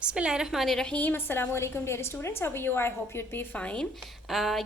बिस्मिल्लाहिर्रहमानिर्रहीम अस्सलाम वालेकुम dear students, how are you? I hope you'd be fine.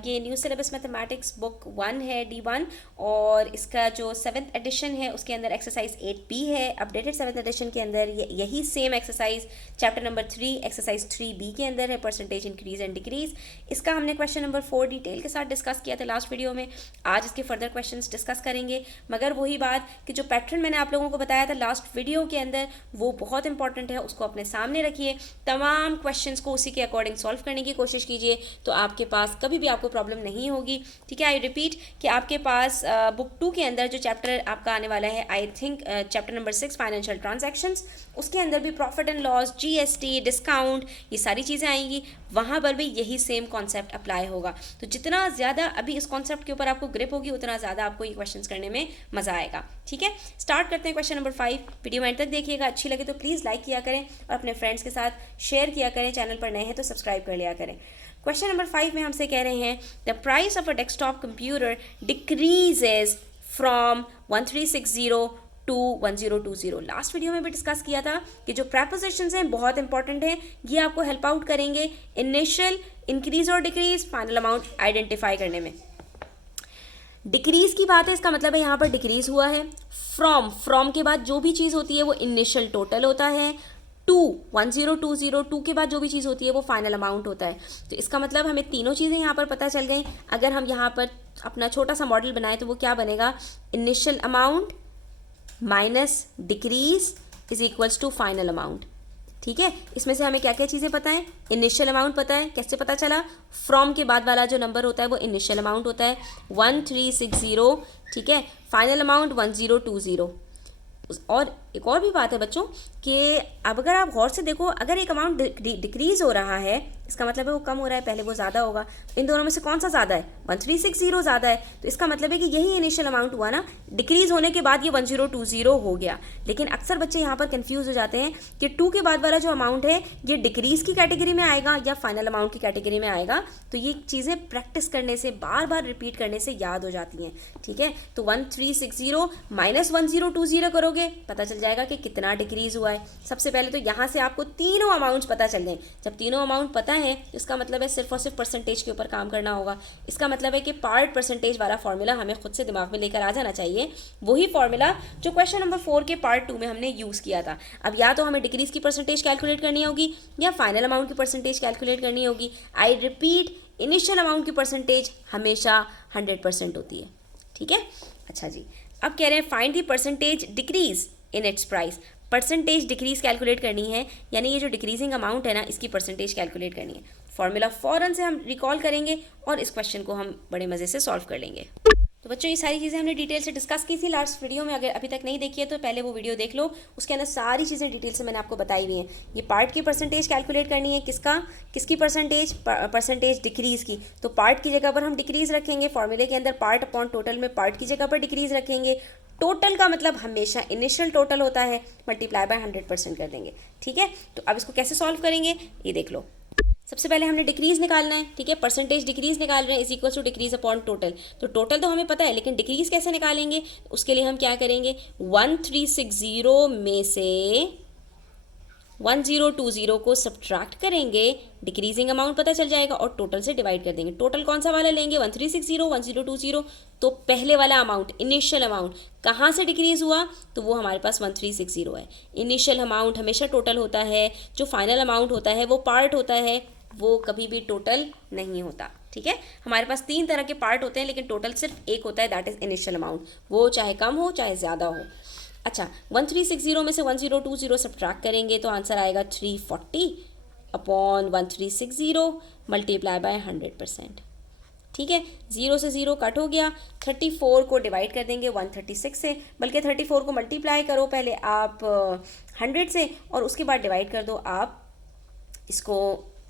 ये न्यू सिलेबस मैथमेटिक्स बुक 1 है, D1, और इसका जो 7th एडिशन है उसके अंदर एक्सरसाइज 8B है। अपडेटेड 7th एडिशन के अंदर यही same exercise chapter number 3 exercise 3B के अंदर है, परसेंटेज इंक्रीज एंड डिक्रीज। इसका हमने क्वेश्चन नंबर 4 डिटेल के साथ डिस्कस किया था लास्ट वीडियो में। आज इसके फर्दर क्वेश्चन डिस्कस करेंगे, मगर वही बात कि जो पैटर्न मैंने आप लोगों को बताया था लास्ट वीडियो के अंदर वो बहुत इंपॉर्टेंट है, उसको अपने सामने रखिए। तमाम क्वेश्चंस को उसी के अकॉर्डिंग सॉल्व करने की कोशिश कीजिए, तो आपके पास कभी भी आपको प्रॉब्लम नहीं होगी। ठीक है, आई रिपीट कि आपके पास बुक 2 के अंदर जो चैप्टर आपका आने वाला है, I think chapter number 6 financial transactions, उसके अंदर भी profit and loss, GST, discount, ये सारी चीज़ें आएंगी। वहाँ पर भी यही सेम कॉन्सेप्ट अप्लाई होगा। तो जितना ज़्यादा अभी इस कॉन्सेप्ट के ऊपर आपको ग्रिप होगी, उतना ज़्यादा आपको ये क्वेश्चंस करने में मज़ा आएगा। ठीक है, स्टार्ट करते हैं क्वेश्चन नंबर 5। वीडियो एंड तक देखिएगा, अच्छी लगे तो प्लीज़ लाइक किया करें और अपने फ्रेंड्स के साथ शेयर किया करें। चैनल पर नए हैं तो सब्सक्राइब कर लिया करें। क्वेश्चन नंबर 5 में हमसे कह रहे हैं the price of a desktop computer decreases from 1360 to 1020। Last video में भी डिस्कस किया था कि जो प्रपोजिशंस हैं बहुत इंपॉर्टेंट हैं, ये आपको हेल्प आउट करेंगे इनिशियल, इंक्रीज और डिक्रीज, फाइनल अमाउंट आइडेंटिफाई करने में। डिक्रीज की बात है, इसका मतलब है यहाँ पर डिक्रीज हुआ है। फ्रॉम के बाद जो भी चीज़ होती है वो इनिशियल टोटल होता है। 1020 के बाद जो भी चीज़ होती है वो फाइनल अमाउंट होता है। तो इसका मतलब हमें तीनों चीज़ें यहाँ पर पता चल गई। अगर हम यहाँ पर अपना छोटा सा मॉडल बनाए तो वो क्या बनेगा? Initial amount minus decrease is equals to final amount. ठीक है, इसमें से हमें क्या क्या चीज़ें पता है? इनिशियल अमाउंट पता है, कैसे पता चला? फ्रॉम के बाद वाला जो नंबर होता है वो इनिशियल अमाउंट होता है 1360। ठीक है, फाइनल अमाउंट 1020। और एक और भी बात है बच्चों कि अब अगर आप गौर से देखो, अगर एक अमाउंट डिक्रीज हो रहा है, इसका मतलब है वो कम हो रहा है, पहले वो ज़्यादा होगा। इन दोनों में से कौन सा ज़्यादा है? 1360 ज़्यादा है, तो इसका मतलब है कि यही इनिशियल अमाउंट हुआ ना, डिक्रीज होने के बाद ये 1020 हो गया। लेकिन अक्सर बच्चे यहाँ पर कंफ्यूज हो जाते हैं कि 2 के बाद वाला जो अमाउंट है ये डिक्रीज की कैटेगरी में आएगा या फाइनल अमाउंट की कैटेगरी में आएगा। तो ये चीज़ें प्रैक्टिस करने से, बार बार रिपीट करने से याद हो जाती हैं। ठीक है, तो 1360 माइनस 1020 करोगे, पता चल जाएगा कि कितना डिक्रीज हुआ है। सबसे पहले तो यहाँ से आपको तीनों अमाउंट्स पता चल गए। जब तीनों अमाउंट पता है, इसका मतलब है सिर्फ और सिर्फ परसेंटेज के ऊपर काम करना होगा। इसका मतलब है कि पार्ट परसेंटेज वाला फॉर्मूला हमें खुद से दिमाग में लेकर आ जाना चाहिए, वही फॉर्मूला जो क्वेश्चन नंबर 4 के पार्ट 2 में हमने यूज़ किया था। अब या तो हमें डिक्रीज की परसेंटेज कैलकुलेट करनी होगी या फाइनल अमाउंट की परसेंटेज कैलकुलेट करनी होगी। आई रिपीट, इनिशियल अमाउंट की परसेंटेज हमेशा 100% होती है। ठीक है, अच्छा जी, अब कह रहे हैं find the percentage decrease in its price. Percentage decrease calculate करनी है, यानी ये जो डिक्रीजिंग अमाउंट है ना, इसकी परसेंटेज कैलकुलेट करनी है। फॉर्मूला फ़ौरन से हम रिकॉल करेंगे और इस क्वेश्चन को हम बड़े मज़े से सॉल्व कर लेंगे। तो बच्चों, ये सारी चीज़ें हमने डिटेल से डिस्कस की थी लास्ट वीडियो में। अगर अभी तक नहीं देखी है तो पहले वो वीडियो देख लो, उसके अंदर सारी चीज़ें डिटेल से मैंने आपको बताई हुई हैं। ये पार्ट की परसेंटेज कैलकुलेट करनी है, किसकी परसेंटेज? परसेंटेज डिक्रीज़ की। तो पार्ट की जगह पर हम डिक्रीज़ रखेंगे, फॉर्मूले के अंदर पार्ट अपॉन टोटल में पार्ट की जगह पर डिक्रीज़ रखेंगे। टोटल का मतलब हमेशा इनिशियल टोटल होता है, मल्टीप्लाई बाय 100% कर देंगे। ठीक है, तो अब इसको कैसे सॉल्व करेंगे ये देख लो। सबसे पहले हमने डिक्रीज निकालना है। ठीक है, परसेंटेज डिक्रीज निकाल रहे हैं, is equal to decrease upon total. तो टोटल तो हमें पता है, लेकिन डिक्रीज कैसे निकालेंगे? उसके लिए हम क्या करेंगे? 1360 में से 1020 को सब्ट्रैक्ट करेंगे, डिक्रीजिंग अमाउंट पता चल जाएगा और टोटल से डिवाइड कर देंगे। टोटल कौन सा वाला लेंगे? 1360, 1020। तो पहले वाला अमाउंट, इनिशियल अमाउंट, कहाँ से डिक्रीज हुआ? तो वो हमारे पास 1360 है। इनिशियल अमाउंट हमेशा टोटल होता है, जो फाइनल अमाउंट होता है वो पार्ट होता है, वो कभी भी टोटल नहीं होता। ठीक है, हमारे पास 3 तरह के पार्ट होते हैं, लेकिन टोटल सिर्फ एक होता है, दैट इज इनिशियल अमाउंट। वो चाहे कम हो चाहे ज़्यादा हो। अच्छा, 1360 में से 1020 सब्ट्रैक्ट करेंगे तो आंसर आएगा 340 अपॉन 1360 मल्टीप्लाई बाय 100%। ठीक है, 0 से 0 कट हो गया। 34 को डिवाइड कर देंगे 136 से, बल्कि 34 को मल्टीप्लाई करो पहले आप 100 से और उसके बाद डिवाइड कर दो आप इसको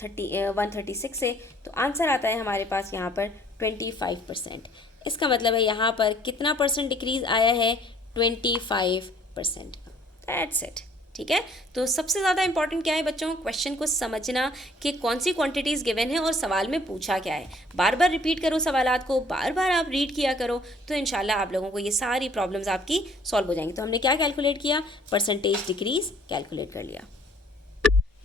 136 से। तो आंसर आता है हमारे पास यहाँ पर 25%। इसका मतलब है यहाँ पर कितना परसेंट डिक्रीज आया है? 25%। That's it. ठीक है, तो सबसे ज़्यादा इंपॉर्टेंट क्या है बच्चों? क्वेश्चन को समझना कि कौन सी क्वांटिटीज़ गिवन है और सवाल में पूछा क्या है। बार बार रिपीट करो सवालात को, बार बार आप रीड किया करो, तो इंशाल्लाह आप लोगों को ये सारी प्रॉब्लम्स आपकी सॉल्व हो जाएंगी। तो हमने क्या कैलकुलेट किया? परसेंटेज डिक्रीज कैलकुलेट कर लिया।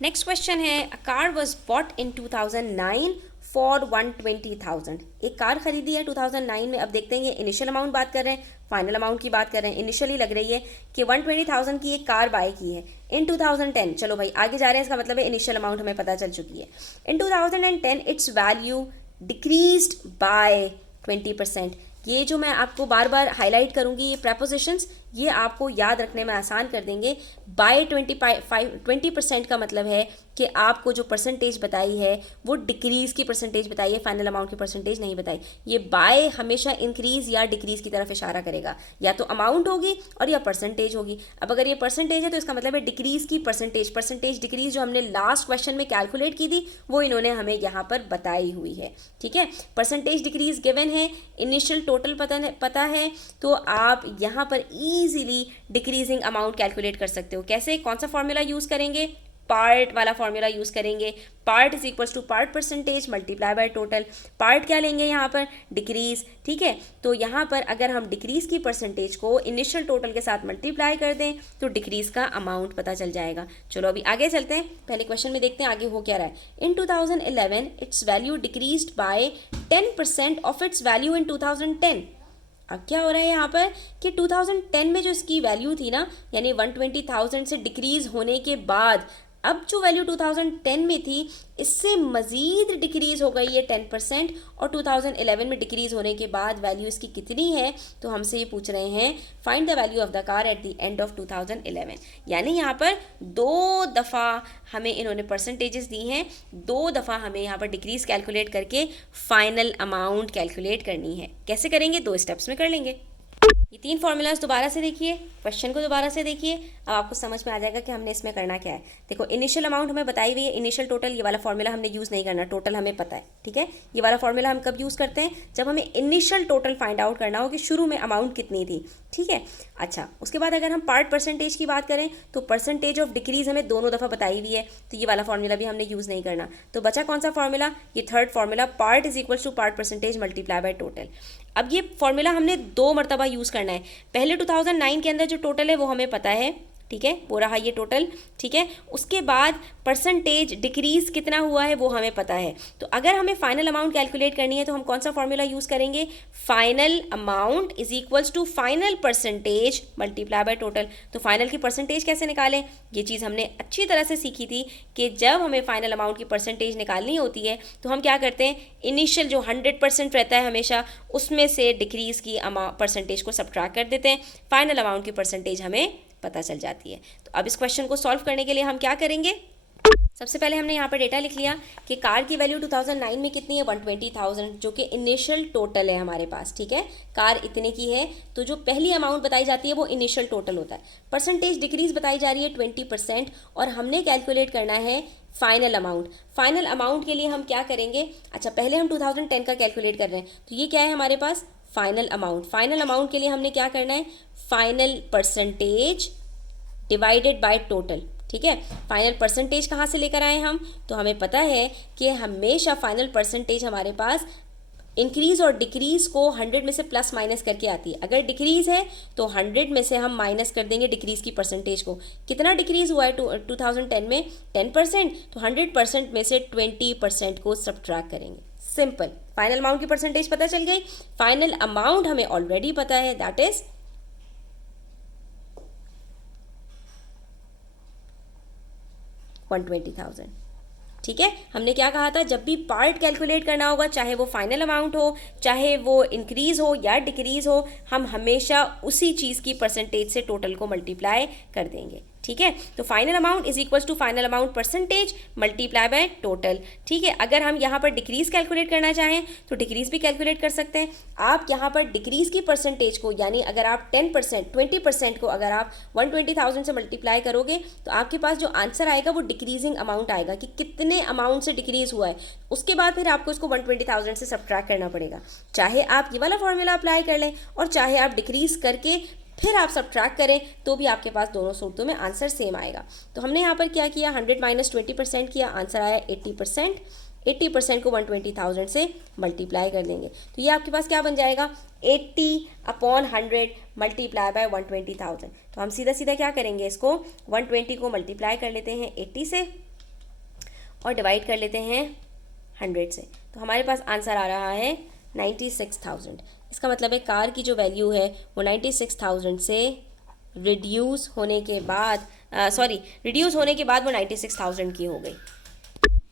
नेक्स्ट क्वेश्चन है, a car was bought in 2009 for 120,000। एक कार खरीदी है 2009 में। अब देखते हैं ये इनिशियल अमाउंट बात कर रहे हैं, फाइनल अमाउंट की बात कर रहे हैं। इनिशियली लग रही है कि 120,000 की एक कार बाय की है इन 2010। चलो भाई आगे जा रहे हैं, इसका मतलब है इनिशियल अमाउंट हमें पता चल चुकी है। इन 2010 इट्स वैल्यू डिक्रीज्ड बाय 20%। ये जो मैं आपको बार बार हाईलाइट करूंगी, ये प्रपोजिशंस, ये आपको याद रखने में आसान कर देंगे। बाय 20% का मतलब है कि आपको जो परसेंटेज बताई है वो डिक्रीज़ की परसेंटेज बताई है, फाइनल अमाउंट की परसेंटेज नहीं बताई। ये बाय हमेशा इंक्रीज़ या डिक्रीज़ की तरफ इशारा करेगा, या तो अमाउंट होगी और या परसेंटेज होगी। अब अगर ये परसेंटेज है तो इसका मतलब है डिक्रीज़ की परसेंटेज डिक्रीज़ जो हमने लास्ट क्वेश्चन में कैलकुलेट की थी वो इन्होंने हमें यहाँ पर बताई हुई है। ठीक है, परसेंटेज डिक्रीज़ गिवन है, इनिशियल टोटल पता है, तो आप यहाँ पर ईजिली डिक्रीजिंग अमाउंट कैलकुलेट कर सकते हो। कैसे, कौन सा फॉर्मूला यूज़ करेंगे? पार्ट वाला फॉर्मूला यूज़ करेंगे। Part is equals to part percentage multiply by total. Part क्या लेंगे यहाँ पर? डिक्रीज। ठीक है, तो यहाँ पर अगर हम डिक्रीज की परसेंटेज को इनिशियल टोटल के साथ मल्टीप्लाई कर दें तो डिक्रीज का अमाउंट पता चल जाएगा। चलो अभी आगे चलते हैं, पहले क्वेश्चन में देखते हैं आगे हो क्या रहा है। इन 2011 it's value decreased bye 10% of its value in 2010। अब क्या हो रहा है यहाँ पर कि 2010 में जो इसकी वैल्यू थी ना, यानी 120,000 से डिक्रीज होने के बाद अब जो वैल्यू 2010 में थी इससे मज़ीद डिक्रीज़ हो गई है 10%, और 2011 में डिक्रीज़ होने के बाद वैल्यू इसकी कितनी है, तो हमसे ये पूछ रहे हैं find the value of the car at the end of 2011। यानी यहाँ पर दो दफ़ा हमें इन्होंने परसेंटेजेस दी हैं, दो दफ़ा हमें यहाँ पर डिक्रीज़ कैलकुलेट करके फाइनल अमाउंट कैलकुलेट करनी है। कैसे करेंगे? दो स्टेप्स में कर लेंगे। ये तीन फॉर्मूलाज दोबारा से देखिए, क्वेश्चन को दोबारा से देखिए, अब आपको समझ में आ जाएगा कि हमने इसमें करना क्या है। देखो इनिशियल अमाउंट हमें बताई हुई है, इनिशियल टोटल, ये वाला फॉर्मूला हमने यूज़ नहीं करना, टोटल हमें पता है। ठीक है, ये वाला फॉर्मूला हम कब यूज़ करते हैं? जब हमें इनिशियल टोटल फाइंड आउट करना हो कि शुरू में अमाउंट कितनी थी। ठीक है, अच्छा उसके बाद अगर हम पार्ट परसेंटेज की बात करें तो परसेंटेज ऑफ डिक्रीज हमें दोनों दफ़ा बताई हुई है, तो ये वाला फॉर्मूला भी हमने यूज़ नहीं करना। तो बचा कौन सा फॉर्मूला? ये third formula, part is equal to part percentage multiply by total. अब ये फॉर्मूला हमने दो मरतबा यूज़ करना है। पहले 2009 के अंदर जो टोटल है वो हमें पता है, ठीक है, वो रहा ये टोटल। ठीक है, उसके बाद परसेंटेज डिक्रीज कितना हुआ है वो हमें पता है। तो अगर हमें फाइनल अमाउंट कैलकुलेट करनी है तो हम कौन सा फॉर्मूला यूज़ करेंगे? Final amount is equals to final percentage multiply by total. तो फाइनल की परसेंटेज कैसे निकालें? ये चीज़ हमने अच्छी तरह से सीखी थी कि जब हमें फाइनल अमाउंट की परसेंटेज निकालनी होती है तो हम क्या करते हैं, इनिशियल जो 100% रहता है हमेशा, उसमें से डिक्रीज की परसेंटेज को सब्ट्रैक्ट कर देते हैं, फाइनल अमाउंट की परसेंटेज हमें पता चल जाती है। तो अब इस क्वेश्चन को सॉल्व करने के लिए हम क्या करेंगे? सबसे पहले हमने यहाँ पर डेटा लिख लिया कि कार की वैल्यू 2009 में कितनी है? 120,000, जो कि इनिशियल टोटल है हमारे पास। ठीक है, कार इतने की है, तो जो पहली अमाउंट बताई जाती है वो इनिशियल टोटल होता है। परसेंटेज डिक्रीज बताई जा रही है 20%, और हमने कैलकुलेट करना है फाइनल अमाउंट। फाइनल अमाउंट के लिए हम क्या करेंगे? अच्छा पहले हम 2010 का कैलकुलेट कर रहे हैं, तो ये क्या है हमारे पास? Final amount. फाइनल अमाउंट के लिए हमने क्या करना है? Final percentage divided by total. ठीक है, फाइनल परसेंटेज कहाँ से लेकर आए हम? तो हमें पता है कि हमेशा फाइनल परसेंटेज हमारे पास इंक्रीज़ और डिक्रीज़ को 100 में से प्लस माइनस करके आती है। अगर डिक्रीज़ है तो 100 में से हम माइनस कर देंगे डिक्रीज़ की परसेंटेज को। कितना डिक्रीज़ हुआ है 2010 में? 10%, तो 100% में से 20% को सब्ट्रैक्ट करेंगे। सिंपल, फाइनल अमाउंट की परसेंटेज पता चल गई। फाइनल अमाउंट हमें ऑलरेडी पता है, दैट इज 120,000। ठीक है, हमने क्या कहा था? जब भी पार्ट कैलकुलेट करना होगा, चाहे वो फाइनल अमाउंट हो, चाहे वो इंक्रीज हो या डिक्रीज हो, हम हमेशा उसी चीज़ की परसेंटेज से टोटल को मल्टीप्लाई कर देंगे। ठीक है, तो final amount is equals to final amount percentage multiply by total. ठीक है, अगर हम यहाँ पर डिक्रीज कैलकुलेट करना चाहें तो डिक्रीज भी कैलकुलेट कर सकते हैं। आप यहाँ पर डिक्रीज की परसेंटेज को, यानी अगर आप 10% 20% को अगर आप 120,000 से मल्टीप्लाई करोगे तो आपके पास जो आंसर आएगा वो डिक्रीजिंग अमाउंट आएगा कि कितने अमाउंट से डिक्रीज हुआ है। उसके बाद फिर आपको इसको 120,000 से सब्ट्रैक्ट करना पड़ेगा। चाहे आप ये वाला फॉर्मूला अप्लाई कर लें और चाहे आप डिक्रीज करके फिर आप सब्ट्रैक्ट करें, तो भी आपके पास दोनों सूरतों में आंसर सेम आएगा। तो हमने यहाँ पर क्या किया? 100 माइनस 20% किया, आंसर आया 80%। 80% को 120,000 से मल्टीप्लाई कर देंगे, तो ये आपके पास क्या बन जाएगा? 80/100 मल्टीप्लाई बाय 120,000। तो हम सीधा सीधा क्या करेंगे? इसको 120 को मल्टीप्लाई कर लेते हैं 80 से, और डिवाइड कर लेते हैं 100 से, तो हमारे पास आंसर आ रहा है 96,000। इसका मतलब है कार की जो वैल्यू है वो 96,000 से रिड्यूस होने के बाद रिड्यूस होने के बाद वो 96,000 की हो गई।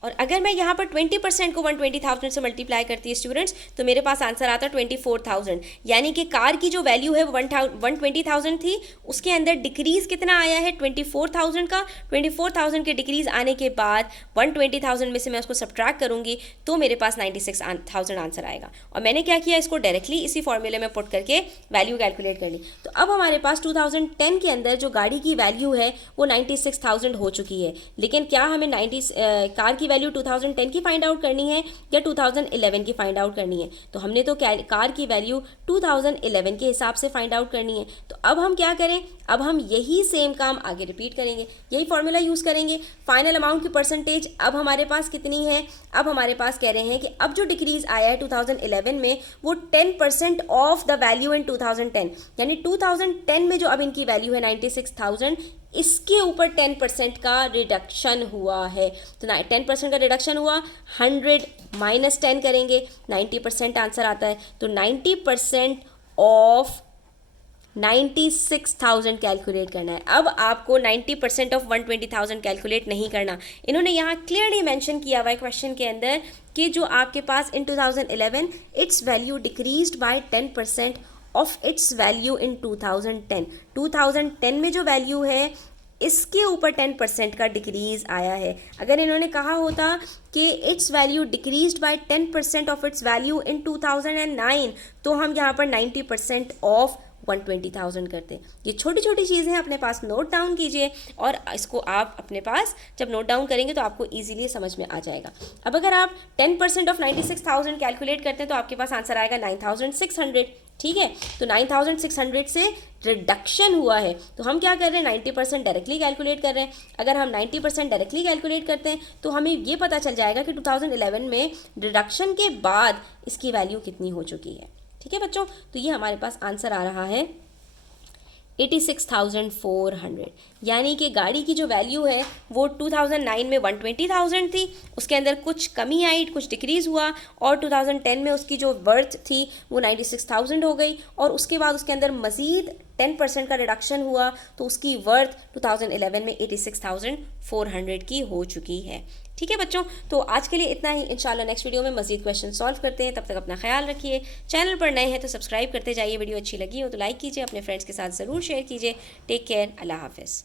और अगर मैं यहाँ पर 20% को 120,000 से मल्टीप्लाई करती है स्टूडेंट्स, तो मेरे पास आंसर आता है 24,000। यानी कि कार की जो वैल्यू है वो 120,000 थी, उसके अंदर डिक्रीज कितना आया है 24,000 का। 24,000 के डिक्रीज आने के बाद 120,000 में से मैं उसको सब्ट्रैक्ट करूँगी तो मेरे पास 96,000 आंसर आएगा। और मैंने क्या किया, इसको डायरेक्टली इसी फॉर्मूले में पुट करके वैल्यू कैलकुलेट कर ली। तो अब हमारे पास 2010 के अंदर जो गाड़ी की वैल्यू है वो 96,000 हो चुकी है। लेकिन क्या हमें कार की वैल्यू 2010 की फाइंड आउट करनी है या 2011 की फाइंड आउट करनी है? तो हमने तो कार की वैल्यू 2011 के हिसाब से फाइंड आउट करनी है। तो अब हम क्या करें, अब हम यही सेम काम आगे रिपीट करेंगे, यही फॉर्मूला यूज़ करेंगे। फाइनल अमाउंट की परसेंटेज अब हमारे पास कितनी है, अब हमारे पास कह रहे हैं कि अब जो डिक्रीज आया है 2011 में वो 10% ऑफ द वैल्यू इन 2010, यानी 2010 में जो अब इनकी वैल्यू है 96,000, इसके ऊपर 10% का रिडक्शन हुआ है। तो 10% का रिडक्शन हुआ, 100 माइनस 10 करेंगे, 90% आंसर आता है। तो 90% ऑफ 96,000 कैलकुलेट करना है। अब आपको 90% ऑफ 120,000 कैलकुलेट नहीं करना। इन्होंने यहाँ क्लियरली मेंशन किया हुआ है क्वेश्चन के अंदर कि जो आपके पास इन 2011 it's value decreased bye 10% of its value in 2010। 2010 में जो वैल्यू है इसके ऊपर 10% का डिक्रीज आया है। अगर इन्होंने कहा होता कि it's value decreased bye 10% of its value in 2009, तो हम यहाँ पर 90% ऑफ 120,000 करते। ये छोटी छोटी चीज़ें हैं, अपने पास नोट डाउन कीजिए और इसको आप अपने पास जब नोट डाउन करेंगे तो आपको इजीली समझ में आ जाएगा। अब अगर आप 10% ऑफ 96,000 कैलकुलेट करते हैं तो आपके पास आंसर आएगा 9,600। ठीक है, तो 9,600 से रिडक्शन हुआ है, तो हम क्या कर रहे हैं 90% डायरेक्टली कैलकुलेट कर रहे हैं। अगर हम 90% डायरेक्टली कैलकुलेट करते हैं तो हमें ये पता चल जाएगा कि 2011 में रिडक्शन के बाद इसकी वैल्यू कितनी हो चुकी है। ठीक है बच्चों, तो ये हमारे पास आंसर आ रहा है 86,400। यानी कि गाड़ी की जो वैल्यू है वो 2009 में 120,000 थी, उसके अंदर कुछ कमी आई, कुछ डिक्रीज़ हुआ, और 2010 में उसकी जो वर्थ थी वो 96,000 हो गई, और उसके बाद उसके अंदर मज़ीद 10% का रिडक्शन हुआ, तो उसकी वर्थ 2011 में 86,400 की हो चुकी है। ठीक है बच्चों, तो आज के लिए इतना ही। इंशाल्लाह नेक्स्ट वीडियो में मज़ीद क्वेश्चन सॉल्व करते हैं। तब तक अपना ख्याल रखिए। चैनल पर नए हैं तो सब्सक्राइब करते जाइए। वीडियो अच्छी लगी हो तो लाइक कीजिए, अपने फ्रेंड्स के साथ ज़रूर शेयर कीजिए। टेक केयर, अल्लाह हाफ़िज़।